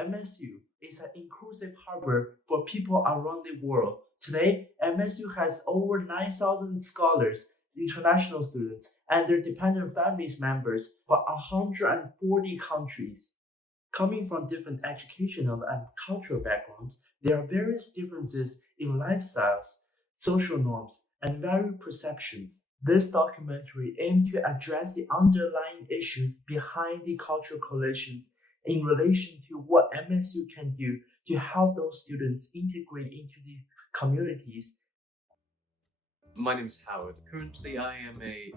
MSU is an inclusive harbor for people around the world. Today, MSU has over 9,000 scholars, international students, and their dependent families members from 140 countries. Coming from different educational and cultural backgrounds, there are various differences in lifestyles, social norms, and value perceptions. This documentary aims to address the underlying issues behind the cultural collisions in relation to what MSU can do to help those students integrate into the communities. My name is Howard. Currently, I am a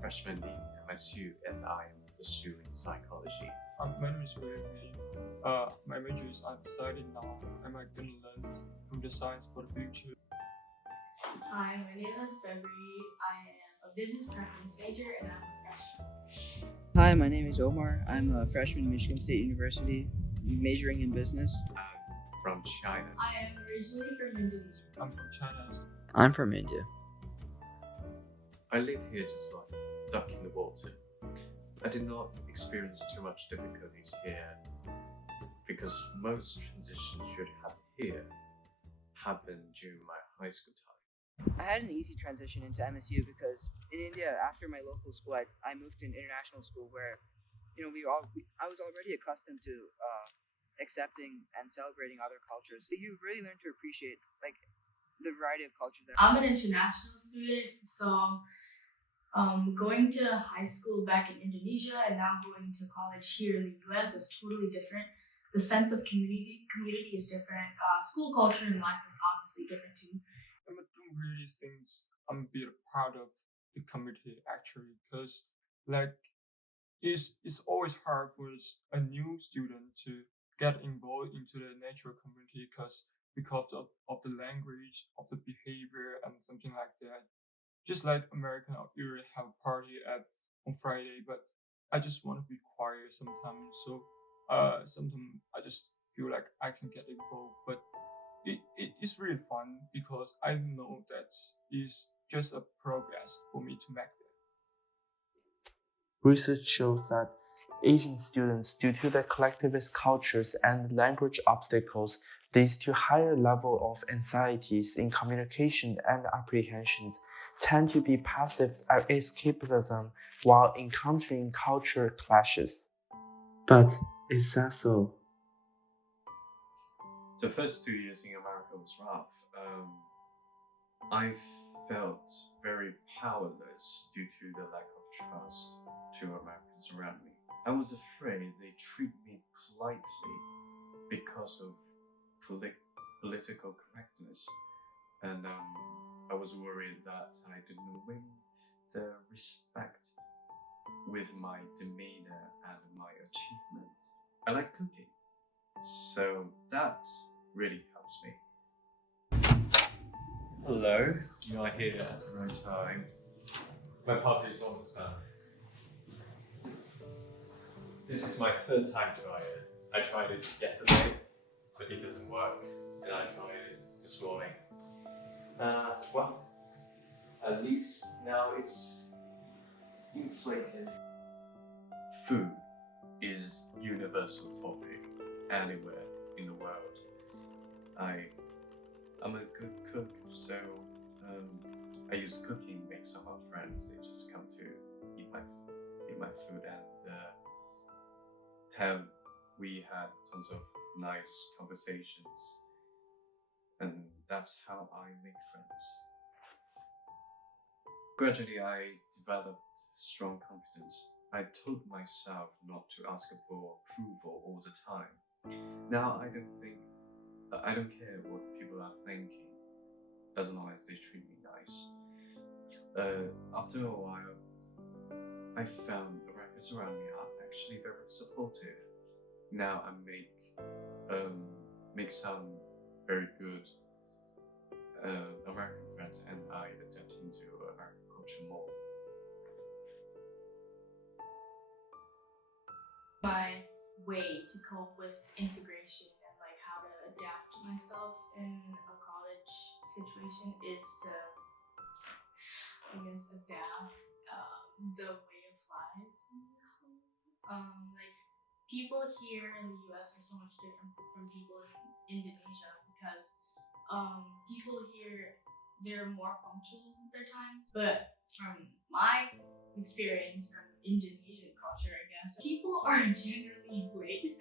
freshman in MSU and I am pursuing psychology. My name is William. My major is undecided now. Am I gonna learn computer science for the future? Hi, my name is February. I am a business practice major and I'm a freshman. Hi, my name is Omar. I'm a freshman at Michigan State University, majoring in business. I'm from China. I am originally from Indonesia. I'm from China. I'm from India. I live here just like duck in the water. I did not experience too much difficulties here because most transitions should happen here happened during my high school time. I had an easy transition into MSU because in India, after my local school, I moved to an international school where, I was already accustomed to accepting and celebrating other cultures. So you really learn to appreciate the variety of cultures there. I'm an international student, so going to high school back in Indonesia and now going to college here in the US is totally different. The sense of community is different. School culture and life is obviously different too. I don't really think I'm a bit proud of the community actually, because it's always hard for a new student to get involved into the natural community because of the language, of the behavior, and something like that. Just like American, you have a party on Friday, but I just want to be quiet sometimes. So sometimes I just feel like I can get involved, but it's really fun because I know that it's just a progress for me to make that. Research shows that Asian students, due to their collectivist cultures and language obstacles, leads to higher level of anxieties in communication and apprehensions, tend to be passive at escapism while encountering culture clashes. But is that so? The first 2 years in America was rough. I felt very powerless due to the lack of trust to Americans around me. I was afraid they treat me politely because of political correctness, and I was worried that I didn't win the respect with my demeanor and my achievement. I like cooking, so that really helps me. Hello, you are here at the right time. My party is almost done. This is my third time trying it. I tried it yesterday, but it doesn't work, and I tried it this morning. Well, at least now it's inflated. Food is universal topic anywhere in the world. I'm a good cook, so I use cooking make some of my friends. They just come to eat my food and we had tons of nice conversations, and that's how I make friends. Gradually, I developed strong confidence. I told myself not to ask for approval all the time. Now I don't care what people are thinking, as long as they treat me nice. After a while, I found the rappers around me are actually very supportive. Now I make some very good American friends, and I adapt into American culture more. My way to cope with integration and how to adapt myself in a college situation is to, adapt the way of life. people here in the US are so much different from people in Indonesia because people here they're more punctual with their times. But from my experience from Indonesian culture, I guess people are generally late.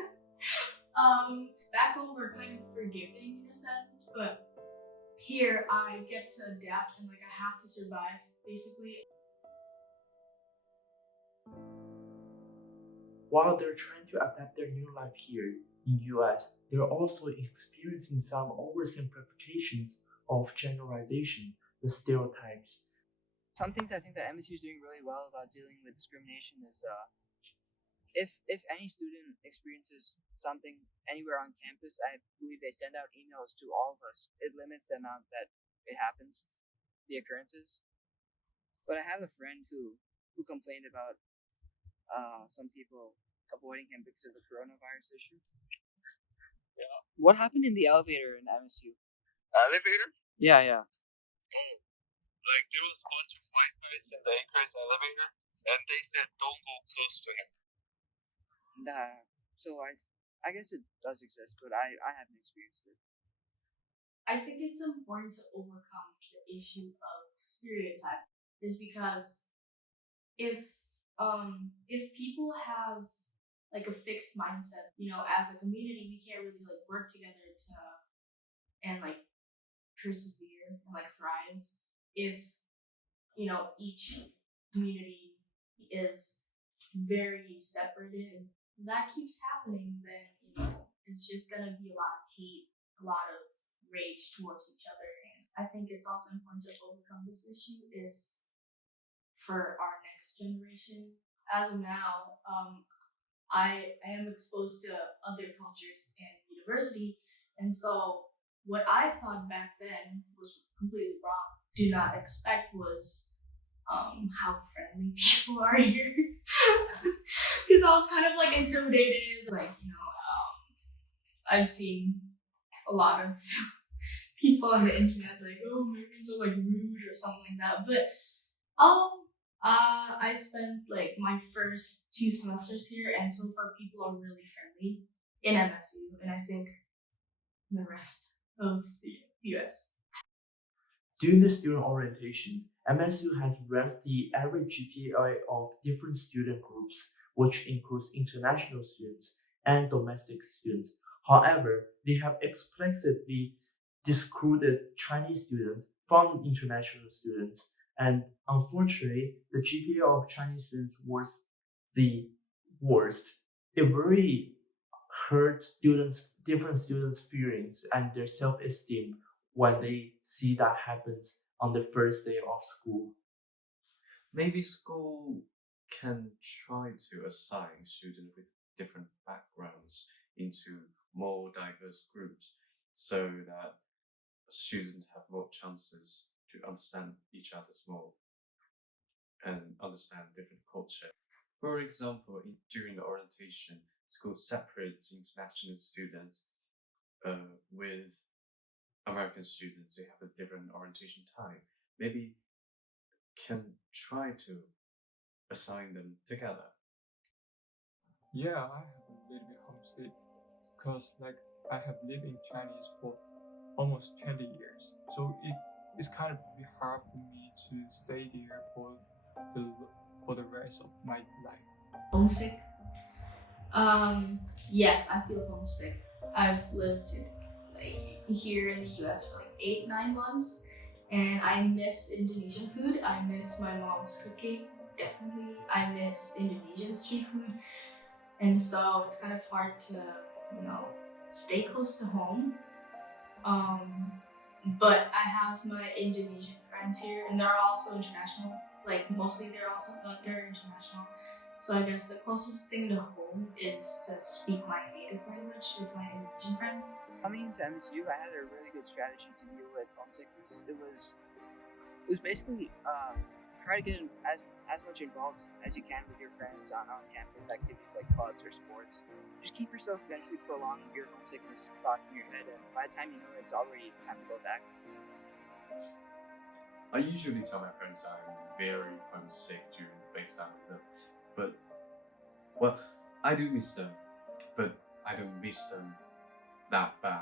Back home we're kind of forgiving in a sense, but here I get to adapt and like I have to survive basically. While they're trying to adapt their new life here in US, they're also experiencing some oversimplifications of generalization, the stereotypes. Some things I think that MSU is doing really well about dealing with discrimination is if any student experiences something anywhere on campus, I believe they send out emails to all of us. It limits the amount that it happens, the occurrences. But I have a friend who complained about some people avoiding him because of the coronavirus issue. Yeah. What happened in the elevator in MSU? Elevator? Yeah, yeah. Like there was a bunch of white guys in the Acres elevator, and they said don't go close to him. So I guess it does exist, but I haven't experienced it. I think it's important to overcome the issue of stereotype is because if people have like a fixed mindset, you know, as a community we can't really like work together to and like persevere and like thrive if you know each community is very separated. That keeps happening, then you know it's just gonna be a lot of hate, a lot of rage towards each other. And I think it's also important to overcome this issue is for our next generation. As of now, I am exposed to other cultures in university, and so what I thought back then was completely wrong. Do not expect was how friendly people are here, because I was kind of like intimidated. Like you know, I've seen a lot of people on the internet like, oh, my friends are like rude or something like that. But I spent like my first 2 semesters here, and so far people are really friendly in MSU, and I think the rest of the US. During the student orientation, MSU has ranked the average GPA of different student groups, which includes international students and domestic students. However, they have explicitly excluded Chinese students from international students, and unfortunately, the GPA of Chinese students was the worst. It really hurt different students' feelings and their self-esteem when they see that happens on the first day of school. Maybe school can try to assign students with different backgrounds into more diverse groups so that students have more chances to understand each other's more and understand different culture. For example, during the orientation, school separates international students with American students. They have a different orientation time. Maybe can try to assign them together. Yeah, I have a little bit homesick because like I have lived in Chinese for almost 20 years, so it's kind of really hard for me to stay there for the rest of my life. Homesick? Yes, I feel homesick. I've lived like here in the US for like 8-9 months, and I miss Indonesian food. I miss my mom's cooking. Definitely, I miss Indonesian street food, and so it's kind of hard to stay close to home. But I have my Indonesian friends here, and they're also international. Like mostly, they're international. So I guess the closest thing to home is to speak my native language with my Indonesian friends. Coming into MSU, I had a really good strategy to deal with homesickness. It was basically try to get as much involved as you can with your friends on campus activities like clubs or sports. Just keep yourself eventually prolonging your homesickness thoughts in your head, and by the time you know it's already time to go back. I usually tell my friends I'm very homesick during FaceTime with them, but well, I do miss them. but I don't miss them that bad.